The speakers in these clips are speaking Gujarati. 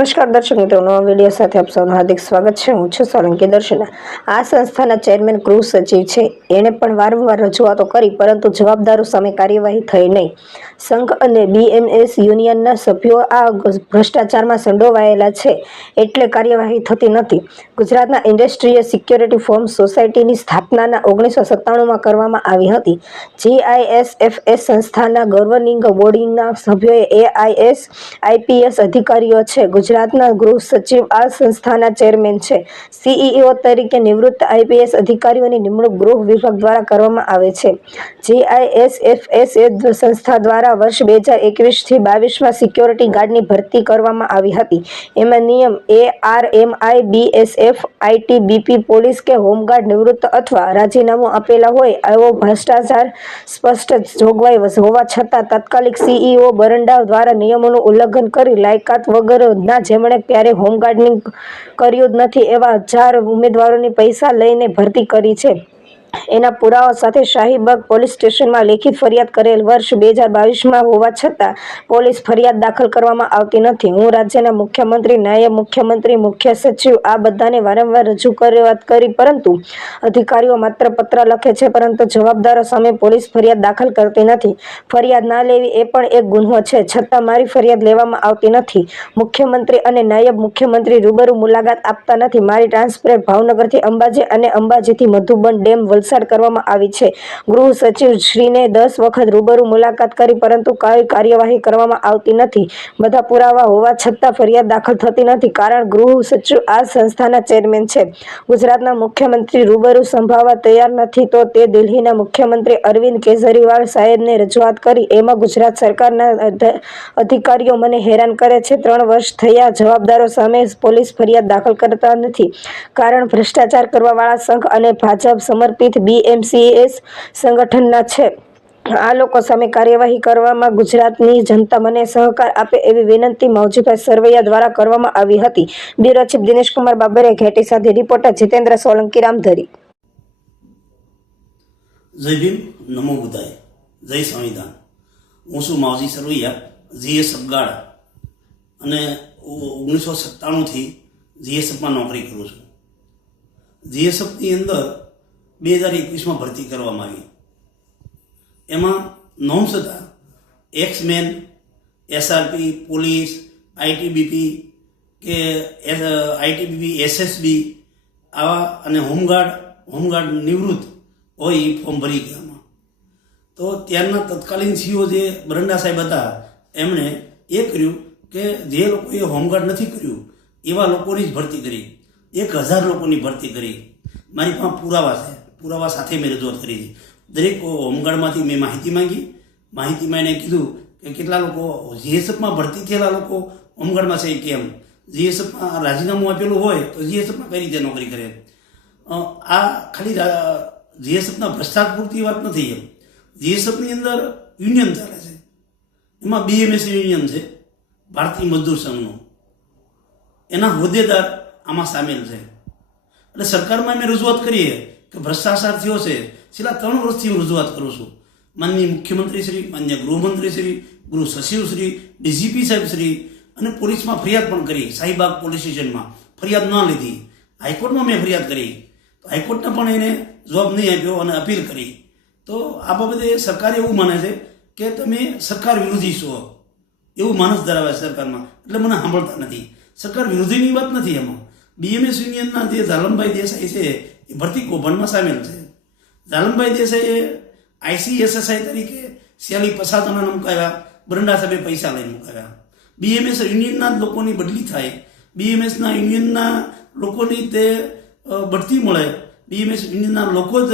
નમસ્કાર દર્શક મિત્રો, નવા વીડિયો સાથે આપ સૌનું હાર્દિક સ્વાગત છે. હું છું સોલંકી દર્શના. આ સંસ્થાના ચેરમેન ગૃહ સચિવ છે. એણે પણ વારંવાર રજૂઆતો કરી, પરંતુ જવાબદારો સામે કાર્યવાહી થઈ નહીં. સંઘ અને બીએમએસ યુનિયનના સભ્યો આ ભ્રષ્ટાચારમાં સંડોવાયેલા છે એટલે કાર્યવાહી થતી નથી. ગુજરાતના ઇન્ડસ્ટ્રીયલ સિક્યોરિટી ફોર્મ સોસાયટીની સ્થાપનાના ઓગણીસો સત્તાણુંમાં કરવામાં આવી હતી. જીઆઈએસએફએસ સંસ્થાના ગવર્નિંગ બોર્ડિંગના સભ્યોએ એઆઈએસ આઈપીએસ અધિકારીઓ છે. ગુજરાતના ગૃહ સચિવ આ સંસ્થાના ચેરમેન છે. સીઈઓ તરીકે નિવૃત્ત આઈપીએસ અધિકારીઓની નિમણૂક ગૃહ વિભાગ દ્વારા કરવામાં આવે છે. જીઆઈએસએફએસ સંસ્થા દ્વારા વર્ષ બે હજાર એકવીસથી બાવીસમાં સિક્યોરિટી ગાર્ડની ભરતી કરવામાં આવી હતી. એમાં નિયમ A R M I BSF ITBP police કે હોમગાર્ડ નિવૃત્ત અથવા રાજીનામું આપેલા હોય એવો ભ્રષ્ટાચાર સ્પષ્ટ જોગવાઈ હોવા છતાં તાત્કાલિક સીઈઓ બરંડા દ્વારા નિયમોનું ઉલ્લંઘન કરી લાયકાત વગરના જેમણે ક્યારે હોમગાર્ડની કર્યું જ નથી, એવા હજાર ઉમેદવારોની પૈસા લઈને ભરતી કરી છે. એના પુરાવા સાથે શાહીબાગ પોલીસ સ્ટેશનમાં લેખિત ફરિયાદ કરેલ વર્ષ બે હજાર બાવીસમાં હોવા છતાં પોલીસ ફરિયાદ દાખલ કરવામાં આવતી નથી. હું રાજ્યના મુખ્યમંત્રી, નાયબ મુખ્યમંત્રી, મુખ્ય સચિવ આ બધાને વારંવાર રજૂ રજૂઆત કરી, પરંતુ અધિકારીઓ માત્ર પત્ર લખે છે, પરંતુ જવાબદારો સામે પોલીસ ફરિયાદ દાખલ કરતી નથી. ફરિયાદ ના લેવી એ પણ એક ગુન્હો છે, છતાં મારી ફરિયાદ લેવામાં આવતી નથી. મુખ્યમંત્રી અને નાયબ મુખ્યમંત્રી રૂબરૂ મુલાકાત આપતા નથી. મારી ટ્રાન્સફર ભાવનગરથી અંબાજી અને અંબાજીથી મધુબન ડેમ વલસાડ કરવામાં આવી છે. ગૃહ સચિવ શ્રીને દસ વખત રૂબરૂ મુલાકાત કરી, પરંતુ કોઈ કાર્યવાહી કરવામાં આવતી નથી. બધા પુરાવા હોવા છતાં ફરિયાદ દાખલ થતી નથી, કારણ ગૃહ સચિવ આ સંસ્થાના ચેરમેન છે. ગુજરાતના મુખ્યમંત્રી રૂબરૂ સંભાળવા તૈયાર નથી, તો તે દિલ્હીના મુખ્યમંત્રી અરવિંદ કેજરીવાલ સાહેબને રજૂઆત કરી. એમાં ગુજરાત સરકારના અધ- અધિકારીઓ મને હેરાન કરે છે. ત્રણ વર્ષ થયા, જવાબદારો સામે પોલીસ ફરિયાદ દાખલ કરતા નથી. કારણ ભ્રષ્ટાચાર કરવાવાળા સંઘ અને ભાજપ સમર્પિત બીએમસીએસ સંગઠનના છે. આ લોકો સામે કાર્યવાહી કરવામાં ગુજરાતની જનતા મને સહકાર આપે એવી વિનંતી મૌજીભાઈ સરવૈયા દ્વારા કરવામાં આવી હતી. બ્યુરો ચીફ દિનેશકુમાર બાબરે ઘેટી સાથે રિપોર્ટર જીતેન્દ્ર સોલંકી રામધરી જય ભીમ, નમો બુદ્ધાય જય સંવિધાન. હું છું માવજી સરવૈયા જીએસ અબગાડ. અને ઓગણીસો સત્તાણુંથી જીએસએફમાં નોકરી કરું છું. જીએસએફની અંદર બે હજાર એકવીસમાં ભરતી કરવામાં આવી. એમાં નોમ્સ હતા ex men SRP police ITBP કે આઈટીબીપી એસએસબી આવા અને હોમગાર્ડ હોમગાર્ડ નિવૃત્ત હોય એ ફોર્મ ભરી ગયા એમાં. તો ત્યારના તત્કાલીન સીઓ જે બરંડા સાહેબ હતા, એમણે એ કર્યું કે જે લોકોએ હોમગાર્ડ નથી કર્યું, એવા લોકોની જ ભરતી કરી. એક હજાર લોકોની ભરતી કરી. મારી પાસે પુરાવા છે. પુરાવા સાથે મેં રજૂઆત કરી હતી. દરેક હોમગાર્ડમાંથી મેં માહિતી માંગી. માહિતીમાં એને કીધું કે કેટલા લોકો જીએસએફમાં ભરતી થયેલા લોકો હોમગાર્ડમાં છે કેમ જીએસએફમાં રાજીનામું આપેલું હોય તો જીએસએફમાં કઈ રીતે નોકરી કરે? આ ખાલી જીએસએફના ભ્રષ્ટાચાર પૂરતી વાત નથી એમ. જીએસએફની અંદર યુનિયન ચાલે છે. એમાં બીએમએસ યુનિયન છે, ભારતીય મજદૂર સંઘનું. એના હોદ્દેદાર આમાં સામેલ છે. એટલે સરકારમાં મેં રજૂઆત કરીએ કે ભ્રષ્ટાચાર થયો છે, છેલ્લા ત્રણ વર્ષથી હું રજૂઆત કરું છું. માનનીય મુખ્યમંત્રી શ્રી માન્ય ગૃહમંત્રી શ્રી, ગૃહ સચિવ શ્રી, ડીજીપી સાહેબ શ્રી અને પોલીસમાં ફરિયાદ પણ કરી શાહીબાગ પોલીસ સ્ટેશનમાં. ફરિયાદ ન લીધી. હાઈકોર્ટમાં મેં ફરિયાદ કરી. તો હાઈકોર્ટને પણ એને જવાબ નહીં આપ્યો અને અપીલ કરી. તો આ બાબતે સરકાર એવું માને છે કે તમે સરકાર વિરોધી છો. એવું માનસ ધરાવે સરકારમાં. એટલે મને સાંભળતા નથી. સરકાર વિરોધીની વાત નથી એમાં. બીએમએસ યુનિયનના જે ઝાલમભાઈ દેસાઈ છે, એ ભરતી કૌભાંડમાં સામેલ છે. ઝાલમભાઈ દેસાઈએ આઈસીએસએસઆઈ તરીકે સિયાલી પસાતોના મુકાવ્યા બરંડા સાહેબે પૈસા લઈને મુકાવ્યા. બીએમએસ યુનિયનના લોકોની બદલી થાય. બીએમએસના યુનિયનના લોકોની તે બઢતી મળે. બીએમએસ યુનિયનના લોકો જ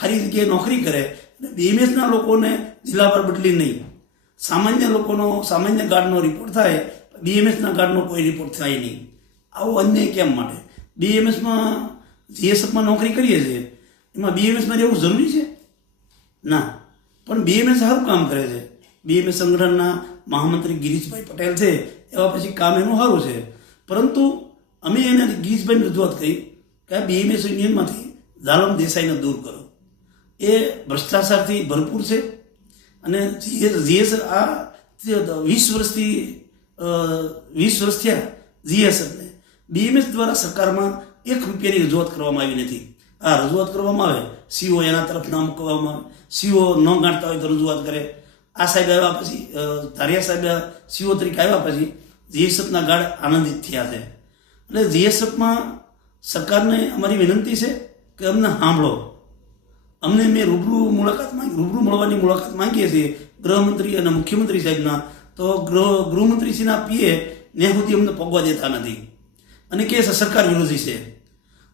સારી જગ્યાએ નોકરી કરે. અને બીએમએસના લોકોને જિલ્લા પર બદલી નહીં. સામાન્ય લોકોનો, સામાન્ય ગાર્ડનો રિપોર્ટ થાય બીએમએસના ગાર્ડનો કોઈ રિપોર્ટ થાય નહીં. આવું અન્યાય કેમ માટે? બીએમએસમાં જીએસએફમાં નોકરી કરીએ છીએ, એમાં બીએમએસમાં રહેવું જરૂરી છે? ના. પણ બીએમએસ સારું કામ કરે છે. બીએમએસ સંગઠનના મહામંત્રી ગિરીશભાઈ પટેલ છે, એવા પછી કામ એનું સારું છે. પરંતુ અમે એને ગિરીશભાઈને રજૂઆત કરી કે આ બીએમએસ યુનિયનમાંથી ઝાલમ દેસાઈને દૂર કરો. એ ભ્રષ્ટાચારથી ભરપૂર છે અને જીએસ આ વીસ વર્ષથી વીસ વર્ષ થયા જીએસએફને બીએમએસ દ્વારા સરકારમાં એક રૂપિયાની રજૂઆત કરવામાં આવી નથી. આ રજૂઆત કરવામાં આવે, સીઓ એના તરફ ના મૂકવામાં આવે, સીઓ ન ગાંઠતા હોય તો રજૂઆત કરે. આ સાહેબ આવ્યા પછી ધારિયા સાહેબ સીઓ તરીકે આવ્યા પછી જીએસએફના ગાઢ આનંદિત થયા છે. એટલે જીએસએફમાં સરકારને અમારી વિનંતી છે કે અમને સાંભળો. અમને મેં રૂબરૂ મુલાકાત માંગી, રૂબરૂ મળવાની મુલાકાત માંગીએ છીએ ગૃહમંત્રી અને મુખ્યમંત્રી સાહેબના. તો ગૃહ, ગૃહમંત્રીશ્રીના પીએ ને સુધી અમને પગવા દેતા નથી. અને કે સરકાર વિરોધી છે.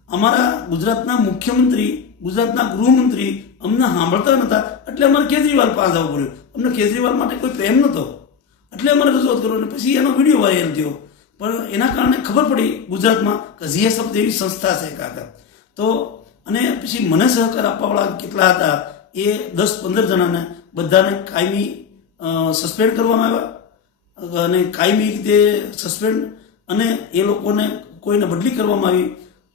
અમારા ગુજરાતના મુખ્યમંત્રી, ગુજરાતના ગૃહમંત્રી અમને સાંભળતા નહોતા એટલે અમારે કેજરીવાલ પાસે આવવું પડ્યું. અમને કેજરીવાલ માટે કોઈ પ્રેમ નહોતો એટલે અમારે રજૂઆત કરો અને પછી એનો વીડિયો વાયરલ થયો. પણ એના કારણે ખબર પડી ગુજરાતમાં કે જીએસએફ જેવી સંસ્થા છે કાકા. તો અને પછી મને સહકાર આપવાવાળા કેટલા હતા, એ દસ પંદર જણાને બધાને કાયમી સસ્પેન્ડ કરવામાં આવ્યા. અને કાયમી રીતે સસ્પેન્ડ અને એ લોકોને કોઈને બદલી કરવામાં આવી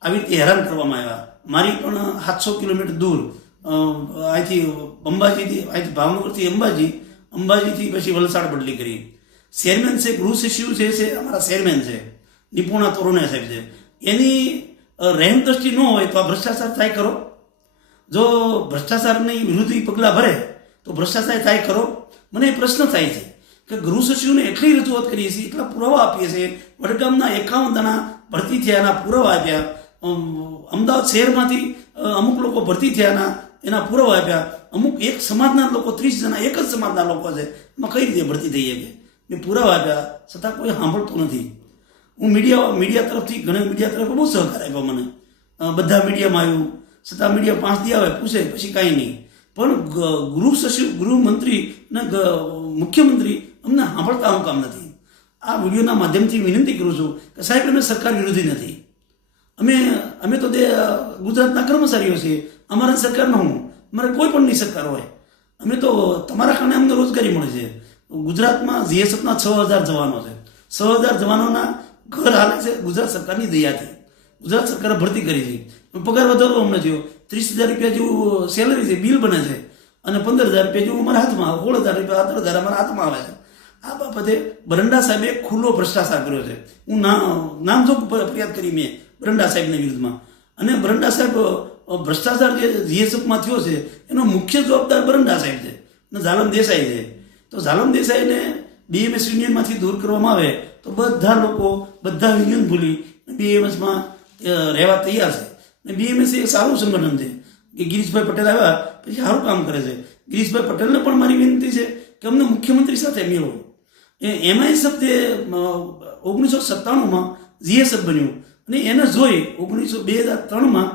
આવી રીતે હેરાન કરવામાં આવ્યા. મારી પણ સાતસો કિલોમીટર દૂર અહીંથી અંબાજીથી, અહીંથી ભાવનગરથી અંબાજી, અંબાજીથી પછી વલસાડ બદલી કરી. ચેરમેન છે ગૃહ સચિવ છે છે, અમારા ચેરમેન છે, નિપુણા તોરણે સાહેબ છે. એની રહેમ દ્રષ્ટિ ન હોય તો આ ભ્રષ્ટાચાર થાય કરો જો ભ્રષ્ટાચારની વિરુદ્ધ પગલાં ભરે, તો ભ્રષ્ટાચાર થાય કરો મને એ પ્રશ્ન થાય છે. કે ગૃહ સચિવને એટલી રજૂઆત કરીએ છીએ એટલા પુરાવા આપીએ છીએ. વડગામના એકાવન જણા ભરતી થયાના પુરાવા આપ્યા. અમદાવાદ શહેરમાંથી અમુક લોકો ભરતી થયાના એના પુરાવા આપ્યા. અમુક એક સમાજના લોકો, ત્રીસ જણા એક જ સમાજના લોકો છે. એમાં કઈ રીતે ભરતી થઈ શકે? મેં પુરાવા આપ્યા. છતાં કોઈ સાંભળતું નથી. હું મીડિયા મીડિયા તરફથી, ઘણા મીડિયા તરફ બહુ સહકાર આપ્યો મને. બધા મીડિયામાં આવ્યું. છતાં મીડિયા પાંચ દી આવે, પૂછે, પછી કાંઈ નહીં. પણ ગૃહ સચિવ, ગૃહમંત્રી ને મુખ્યમંત્રી અમને સાંભળતા હું કામ નથી. આ વિડીયોના માધ્યમથી વિનંતી કરું છું કે સાહેબ, અમે સરકાર વિરોધી નથી. અમે અમે તો તે ગુજરાતના કર્મચારીઓ છીએ. અમારા સરકારનો હું, અમારે કોઈ પણ નહીં સરકાર હોય. અમે તો તમારા કારણે અમને રોજગારી મળે છે. ગુજરાતમાં જીએસએફના છ હજાર જવાનો છે. છ હજાર જવાનોના ઘર હાલે છે ગુજરાત સરકારની દયાથી. ગુજરાત સરકારે ભરતી કરી છે. પગાર વધારો અમને થયો. ત્રીસ હજાર રૂપિયા જેવું સેલરી છે બિલ બને છે. અને પંદર હજાર રૂપિયા જેવું અમારા હાથમાં આવે. સોળ હજાર રૂપિયા, સત્તર હજાર અમારા હાથમાં આવે છે. આ બાબતે બરંડા સાહેબે ખુલ્લો ભ્રષ્ટાચાર કર્યો છે. હું નામ નામજોગ ફરિયાદ કરી મેં બરંડા સાહેબના વિરુદ્ધમાં. અને બરંડા સાહેબ ભ્રષ્ટાચાર જે જીએસએફમાં થયો છે, એનો મુખ્ય જવાબદાર બરંડા સાહેબ છે. અને ઝાલમ દેસાઈ છે. તો ઝાલમ દેસાઈને બીએમએસ યુનિયનમાંથી દૂર કરવામાં આવે તો બધા લોકો, બધા યુનિયન ભૂલી બીએમએસમાં રહેવા તૈયાર છે. અને બીએમએસસી એક સારું સંગઠન છે. કે ગિરીશભાઈ પટેલ આવ્યા, પછી સારું કામ કરે છે. ગિરીશભાઈ પટેલને પણ મારી વિનંતી છે કે અમને મુખ્યમંત્રી સાથે મેળવો. એ સબ જે ઓગણીસો સત્તાણુંમાં જીએસએફ બન્યું. અને એને જોઈ ઓગણીસો બે હજાર ત્રણમાં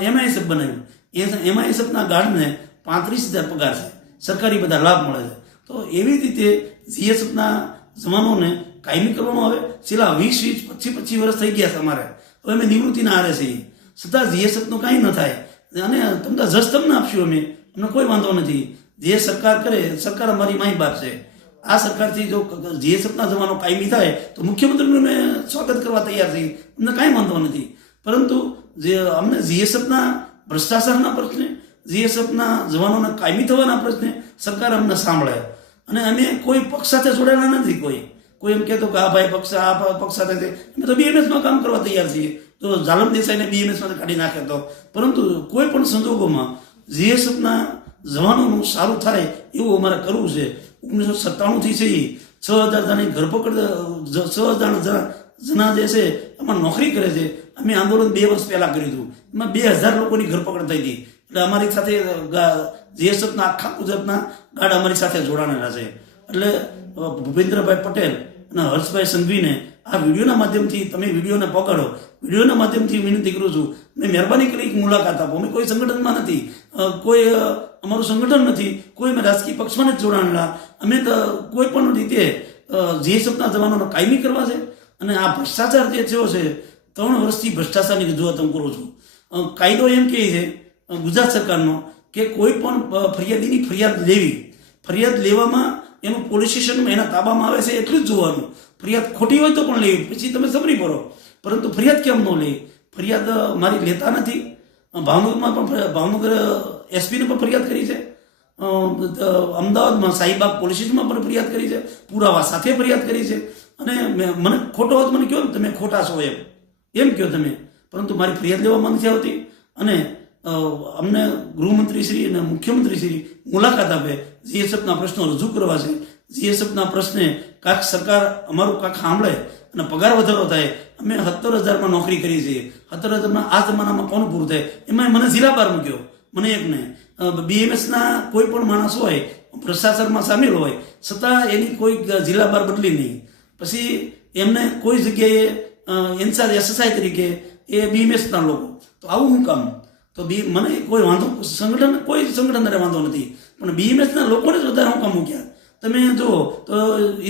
એમઆઈએસએફ બનાવ્યું. એ એમઆઈએસએફના ગાર્ડને પાંત્રીસ હજાર પગાર છે. સરકારી બધા લાભ મળે છે. તો એવી રીતે જીએસએફના જવાનોને કાયમી કરવામાં આવે. છેલ્લા વીસ વીસ, પચીસ પચીસ વર્ષ થઈ ગયા છે અમારે. હવે અમે નિવૃત્તિના આરે છીએ છતાં જીએસએફનું કાંઈ ન થાય. અને તમને જસ તમને આપશું અમે. અમને કોઈ વાંધો નથી. જે સરકાર કરે, સરકાર અમારી માઈ બાપ છે. આ સરકારથી જો જીએસએફના જવાનો કાયમી થાય, તો મુખ્યમંત્રીનું અમે સ્વાગત કરવા તૈયાર છીએ અમને કાંઈ વાંધો નથી. પરંતુ જે અમને જીએસએફના ભ્રષ્ટાચારના પ્રશ્ને જીએસએફના જવાનોના કાયમી થવાના પ્રશ્ને સરકાર અમને સાંભળે. અને અમે કોઈ પક્ષ સાથે જોડાયેલા નથી કોઈ. કોઈ એમ કહેતો કે આ ભાઈ પક્ષ આ પક્ષ સાથે અમે તો બીએમએસમાં કામ કરવા તૈયાર છીએ. તો ઝાલમ દેસાઈને બીએમએસમાં કાઢી નાખે તો. પરંતુ કોઈ પણ સંજોગોમાં જીએસએફના જવાનોનું સારું થાય એવું અમારે કરવું છે. ઓગણીસો સત્તાણુંથી છે એ છ હજાર જણાની ધરપકડ છ હજાર જણા જે છે એમાં નોકરી કરે છે. અમે આંદોલન બે વર્ષ પહેલાં કર્યું હતું. એમાં બે હજાર લોકોની ધરપકડ થઈ હતી. એટલે અમારી સાથે જીએસએફના આખા ગુજરાતના ગાર્ડ અમારી સાથે જોડાણેલા છે. એટલે ભૂપેન્દ્રભાઈ પટેલ અને હર્ષભાઈ સંઘવીને આ વિડીયોના માધ્યમથી તમે વિડીયોને પકડો. વિડીયોના માધ્યમથી વિનંતી કરું છું, મેં મહેરબાની કરી મુલાકાત આપો. અમે કોઈ સંગઠનમાં નથી. કોઈ અમારું સંગઠન નથી. કોઈ અમે રાજકીય પક્ષમાં નથી જોડાણેલા. અમે તો કોઈ પણ રીતે જીએસએફના જવાનોને કાયમી કરવા છે અને આ ભ્રષ્ટાચાર જે થયો છે, ત્રણ વર્ષથી ભ્રષ્ટાચારની રજૂઆત હું કરું છું. કાયદો એમ કહે છે ગુજરાત સરકારનો કે કોઈ પણ ફરિયાદીની ફરિયાદ લેવી. ફરિયાદ લેવામાં એનું પોલીસ સ્ટેશનમાં એના તાબામાં આવે છે એટલું જ જોવાનું. ફરિયાદ ખોટી હોય તો પણ લેવી, પછી તમે સબરી ભરો પરંતુ ફરિયાદ કેમ ન લે ફરિયાદ મારી લેતા નથી. ભાવનગરમાં પણ ભાવનગર એસપીને પણ ફરિયાદ કરી છે. અમદાવાદમાં સાહીબાગ પોલીસ સ્ટેશનમાં પણ ફરિયાદ કરી છે. પુરાવા સાથે ફરિયાદ કરી છે. અને મને ખોટો હોત મને કહો ને તમે ખોટા છો એમ. એમ કહો તમે? પરંતુ મારી ફરિયાદ લેવા નથી આવતી. અને અમને ગૃહમંત્રી શ્રી અને મુખ્યમંત્રી શ્રી મુલાકાત આપે. જીએસએફના પ્રશ્નો રજૂ કરવા છે. જીએસએફના પ્રશ્ને કાંક સરકાર અમારું કાંક સાંભળે અને પગાર વધારો થાય. અમે સત્તર હજારમાં નોકરી કરી છીએ. સત્તર હજારમાં આ જમાનામાં કોણ પૂરું થાય? એમાં મને જિલ્લા બાર મૂક્યો. મને એકને બીએમએસના કોઈ પણ માણસ હોય પ્રશાસનમાં સામેલ હોય, છતાં એની કોઈ જિલ્લા બાર બદલી નહીં. પછી એમને કોઈ જગ્યાએ ઇન્ચાર્જ એસએસઆઈ તરીકે એ બીએમએસના લોકો. તો આવું હું કામ તો બી મને કોઈ વાંધો, સંગઠન, કોઈ સંગઠનને વાંધો નથી. પણ બીએમએસના લોકોને જ વધારે હું કામ મૂક્યા. તમે જુઓ, તો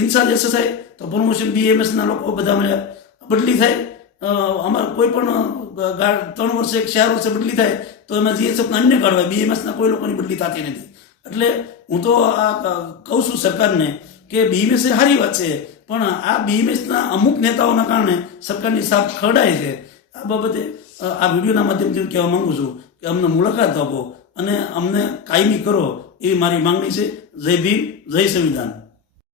ઇન્ચાર્જ એસએસઆઈ તો પ્રમોશન બીએમએસના લોકો બધા મળ્યા બદલી થાય. અમારે કોઈ પણ ત્રણ વર્ષે એક ચાર વર્ષે બદલી થાય, તો એમાં જીએસએફના અન્ય કાર્ડ હોય બીએમએસના કોઈ લોકોની બદલી થતી નથી. એટલે હું તો આ કહું છું સરકારને કે બીએમએસ એ સારી વાત છે, પણ આ બીએમએસના અમુક નેતાઓના કારણે સરકારની સાફ ખરડાય છે. આ બાબતે આ વિડીયોના માધ્યમથી હું કહેવા માંગુ છું કે અમને મુલાકાત આપો અને અમને કાયમી કરો એવી મારી માંગણી છે. જય ભીમ, જય સંવિધાન.